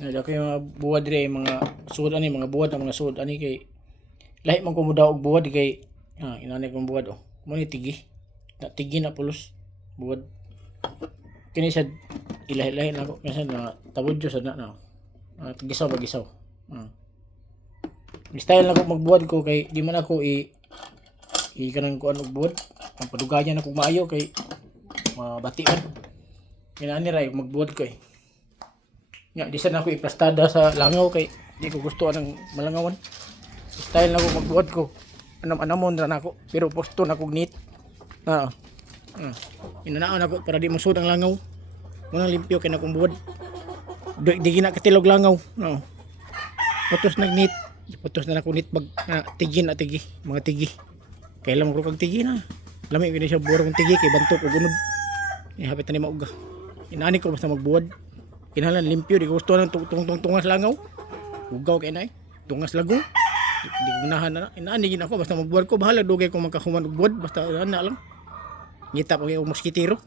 Nada ko yung mga buwad dire mga suod ani mga buwad ang mga suod ani kay lahi man ko mo daw og buwad kay inani kong buwad mo ni tigi. Na tigi na pulos buwad. Kini sa ilahi-lahi na ko kasi na tabudyo sa na. Gisaw ba gisaw. Style na ko magbuwad ko kay di man ako kanang kuan og buwad. Ang padugayan ako maayo kay mabatian. Inani ray magbuwad ko Nya di sana ako iplastada sa langaw kay di ko gusto anang malangawan. Style na ko magbuwad ko. Anam-anamon ra nako pero posto na ko neat. Inanaon ako para di musud ang langaw. Munang limpyo kay nakong buwad. Di gina katilog langaw. Putos nagnit. Putos na nako nit bag tigi na tigi, mga tigi. Kailan mo kag tigi na. Lami gini siya burong tigi kay bantok og unod. Hapit na ni mauga. Inaani ko basta magbuwad. Kinahanglan limpyo di ko gusto nang tungas langaw. Ugaw kay nay. Tungas lagong. Di ko ganahan na. Inaani gid ako basta magbuwad ko bahala dugay ko magkahuman og buwad basta ana lang. Ngita pa kay og moskitero.